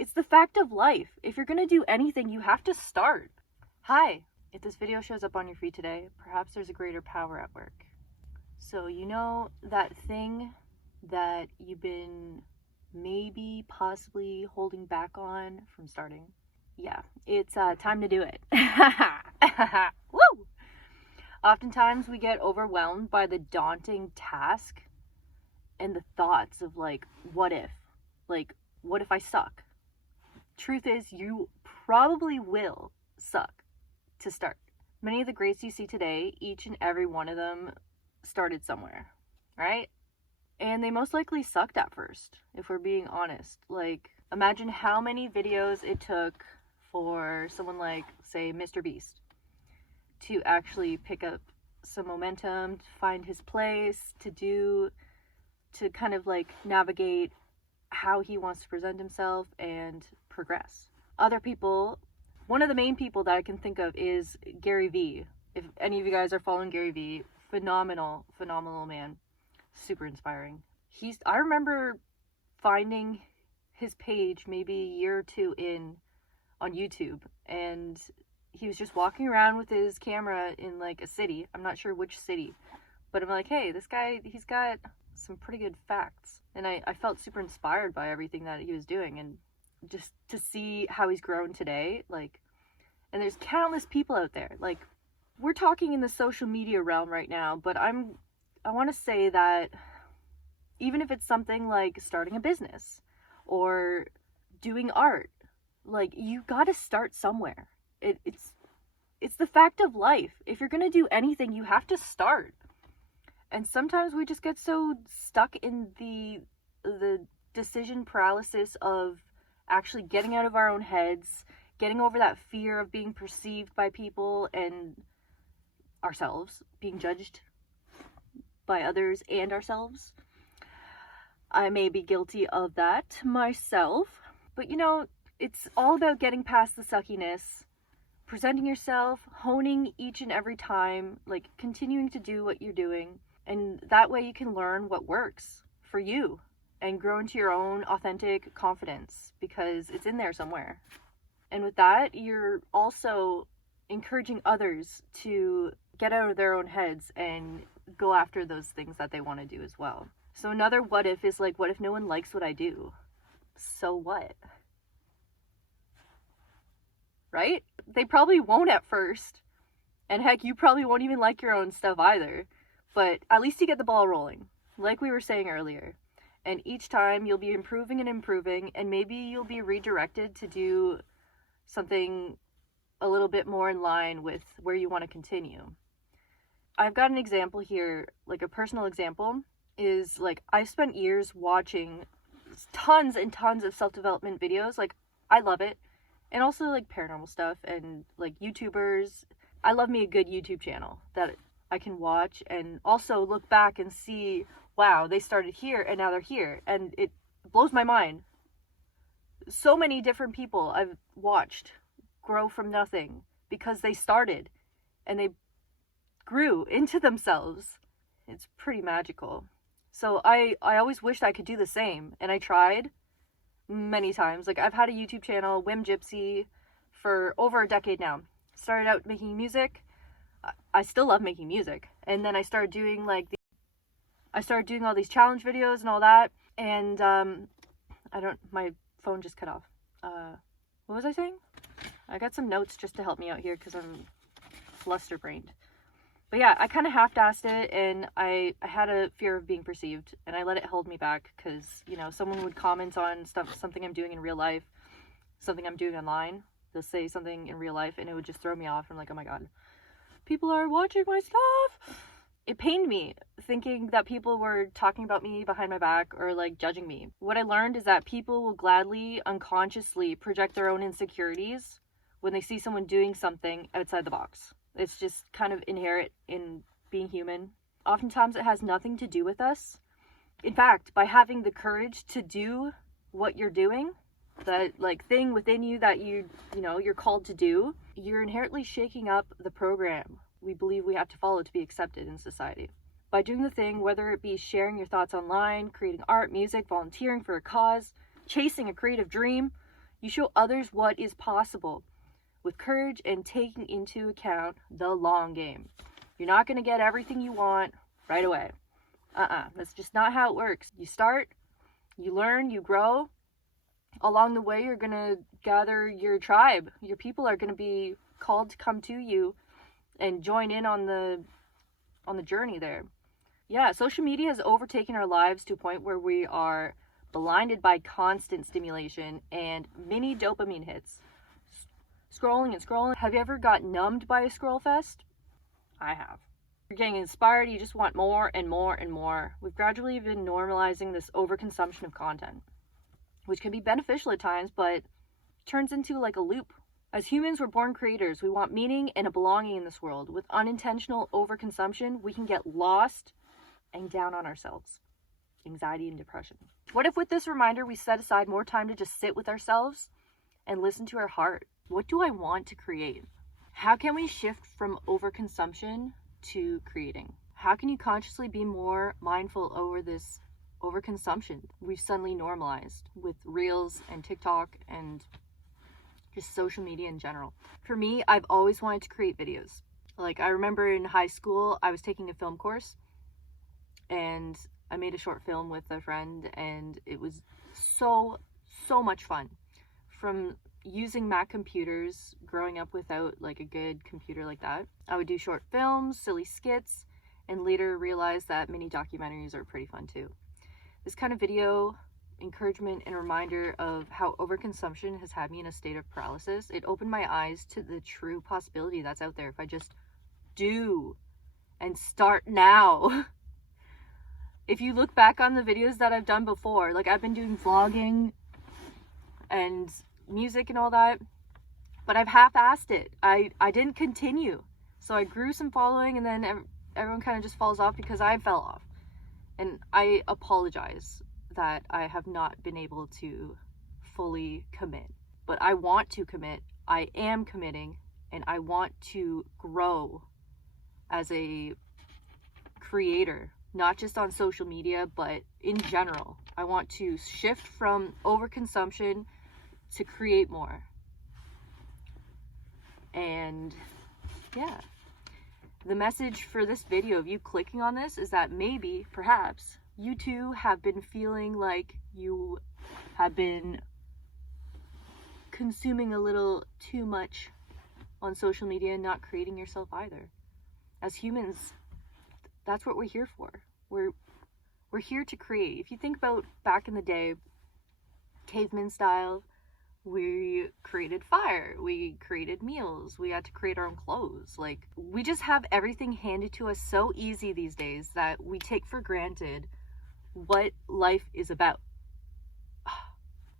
It's the fact of life. If you're gonna do anything, you have to start. Hi, if this video shows up on your feed today, perhaps there's a greater power at work. So you know that thing that you've been maybe possibly holding back on from starting? Yeah, it's time to do it. Woo! Oftentimes we get overwhelmed by the daunting task and the thoughts of like, what if? Like, what if I suck? Truth is, you probably will suck to start. Many of the greats you see today, each and every one of them started somewhere, right? And they most likely sucked at first, if we're being honest. Like, imagine how many videos it took for someone like, say, Mr. Beast to actually pick up some momentum, to find his place, to kind of like navigate how he wants to present himself and progress. Other people, one of the main people that I can think of is Gary Vee. If any of you guys are following Gary Vee, phenomenal man. Super inspiring. I remember finding his page maybe a year or two in on YouTube, and he was just walking around with his camera in like a city. I'm not sure which city, but I'm like, hey, this guy, he's got some pretty good facts. And I felt super inspired by everything that he was doing, and just to see how he's grown today, like, and there's countless people out there. Like, we're talking in the social media realm right now, but I want to say that even if it's something like starting a business or doing art, like, you got to start somewhere. It's the fact of life. If you're going to do anything, you have to start. And sometimes we just get so stuck in the decision paralysis of actually getting out of our own heads, getting over that fear of being perceived by people and ourselves, being judged by others and ourselves. I may be guilty of that myself, but you know, it's all about getting past the suckiness, presenting yourself, honing each and every time, like continuing to do what you're doing. And that way you can learn what works for you and grow into your own authentic confidence, because it's in there somewhere. And with that, you're also encouraging others to get out of their own heads and go after those things that they want to do as well. So another what if is like, what if no one likes what I do? So what? Right? They probably won't at first. And heck, you probably won't even like your own stuff either. But at least you get the ball rolling, like we were saying earlier. And each time you'll be improving, and maybe you'll be redirected to do something a little bit more in line with where you want to continue. I've got an example here, like a personal example, is like I've spent years watching tons and tons of self-development videos. Like, I love it. And also like paranormal stuff and like YouTubers. I love me a good YouTube channel that I can watch and also look back and see, wow, they started here and now they're here. And it blows my mind. So many different people I've watched grow from nothing because they started and they grew into themselves. It's pretty magical. So I always wished I could do the same, and I tried many times. Like, I've had a YouTube channel, Whim Gypsy, for over a decade now. Started out making music. I still love making music. And then I started doing all these challenge videos and all that. And my phone just cut off. What was I saying? I got some notes just to help me out here because I'm fluster-brained. But yeah, I kind of half-assed it, and I had a fear of being perceived, and I let it hold me back because, you know, someone would comment on something I'm doing in real life, something I'm doing online. They'll say something in real life, and it would just throw me off. I'm like, oh my god, people are watching my stuff. It pained me thinking that people were talking about me behind my back or like judging me. What I learned is that people will gladly, unconsciously project their own insecurities when they see someone doing something outside the box. It's just kind of inherent in being human. Oftentimes it has nothing to do with us. In fact, by having the courage to do what you're doing, that like thing within you that you're called to do, you're inherently shaking up the program we believe we have to follow to be accepted in society. By doing the thing, whether it be sharing your thoughts online, creating art, music, volunteering for a cause, chasing a creative dream, You show others what is possible with courage and taking into account the long game. You're not going to get everything you want right away. That's just not how it works. You start, you learn, you grow. Along the way, you're going to gather your tribe. Your people are going to be called to come to you and join in on the journey there. Yeah, social media has overtaken our lives to a point where we are blinded by constant stimulation and mini dopamine hits. Scrolling and scrolling. Have you ever got numbed by a scroll fest? I have. You're getting inspired, you just want more and more and more. We've gradually been normalizing this overconsumption of content, which can be beneficial at times, but turns into like a loop. As humans, we're born creators. We want meaning and a belonging in this world. With unintentional overconsumption, we can get lost and down on ourselves. Anxiety and depression. What if with this reminder, we set aside more time to just sit with ourselves and listen to our heart? What do I want to create? How can we shift from overconsumption to creating? How can you consciously be more mindful over this overconsumption we've suddenly normalized with Reels and TikTok and just social media in general? For me, I've always wanted to create videos. Like, I remember in high school, I was taking a film course and I made a short film with a friend, and it was so much fun. From using Mac computers, growing up without like a good computer like that, I would do short films, silly skits, and later realized that mini documentaries are pretty fun too. This kind of video encouragement and reminder of how overconsumption has had me in a state of paralysis. It opened my eyes to the true possibility that's out there if I just do and start now. If you look back on the videos that I've done before, like I've been doing vlogging and music and all that, but I've half-assed it. I didn't continue. So I grew some following, and then everyone kind of just falls off because I fell off. And I apologize that I have not been able to fully commit. But I want to commit. I am committing, and I want to grow as a creator, not just on social media, but in general. I want to shift from overconsumption to create more. And yeah, the message for this video of you clicking on this is that maybe, perhaps, you too have been feeling like you have been consuming a little too much on social media and not creating yourself either. As humans, that's what we're here for. We're here to create. If you think about back in the day, caveman style, we created fire, we created meals, we had to create our own clothes. Like, we just have everything handed to us so easy these days that we take for granted what life is about.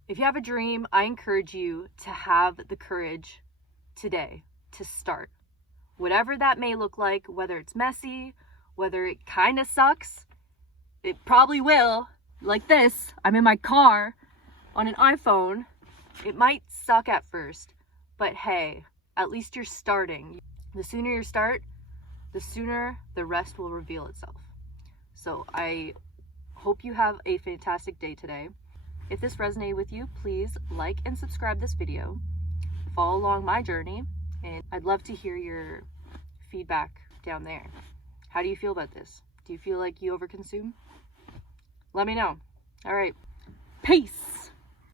If you have a dream, I encourage you to have the courage today to start. Whatever that may look like, whether it's messy, whether it kind of sucks, it probably will. Like this, I'm in my car on an iPhone. It might suck at first, but hey, at least you're starting. The sooner you start, the sooner the rest will reveal itself. So I hope you have a fantastic day today. If this resonated with you, please like and subscribe this video. Follow along my journey, and I'd love to hear your feedback down there. How do you feel about this? Do you feel like you overconsume? Let me know. All right. Peace.